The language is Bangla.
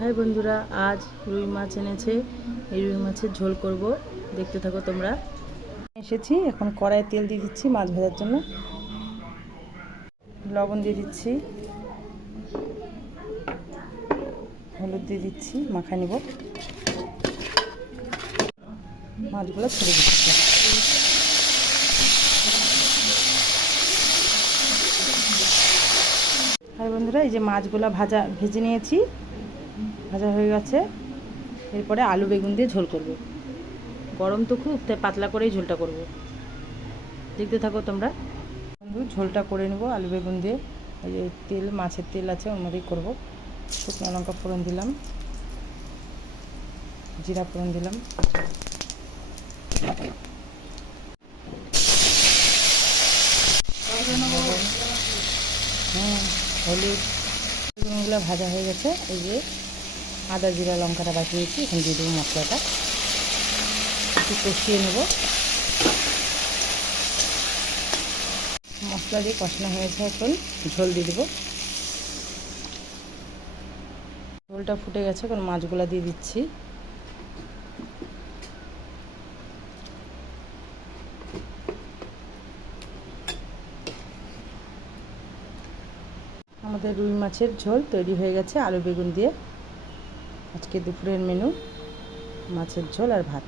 হাই বন্ধুরা, আজ রুই মাছ এনেছে। এই রুই মাছের ঝোল করব, দেখতে থাকো তোমরা। এসেছি, এখন কড়াইয়ে তেল দিয়ে দিচ্ছি মাছ ভাজার জন্য। লবণ দিয়ে দিচ্ছি, হলুদ দিয়ে দিচ্ছি, মাখায় নিব। মাছগুলো ছেড়ে দিচ্ছি। হাই বন্ধুরা, এই যে মাছগুলো ভেজে নিয়েছি, ভাজা হয়ে গেছে। এরপরে আলু বেগুন দিয়ে ঝোল করব। গরম তো খুব, তাই পাতলা করেই ঝোলটা করব, দেখতে থাকো তোমরা। বন্ধু, ঝোলটা করে নেব আলু বেগুন দিয়ে। এই যে তেল, মাছের তেল আছে, ওর মধ্যেই করবো। শুকনো লঙ্কা ফোড়ন দিলাম, জিরা ফোড়ন দিলাম, হলুদ। বেগুনগুলো ভাজা হয়ে গেছে। এই যে আদা জিরা লঙ্কাটা বাটি নিয়েছি, এখন দিয়ে দেবো মশলাটা, একটু কষিয়ে নেব। মশলা দিয়ে কষানো হয়েছে, এখন ঝোল দিয়ে দেবো। ঝোলটা ফুটে গেছে, এখন মাছগুলো দিয়ে দিচ্ছি। আমাদের রুই মাছের ঝোল তৈরি হয়ে গেছে আলু বেগুন দিয়ে। আজকে দুপুরের মেনু মাছের ঝোল আর ভাত।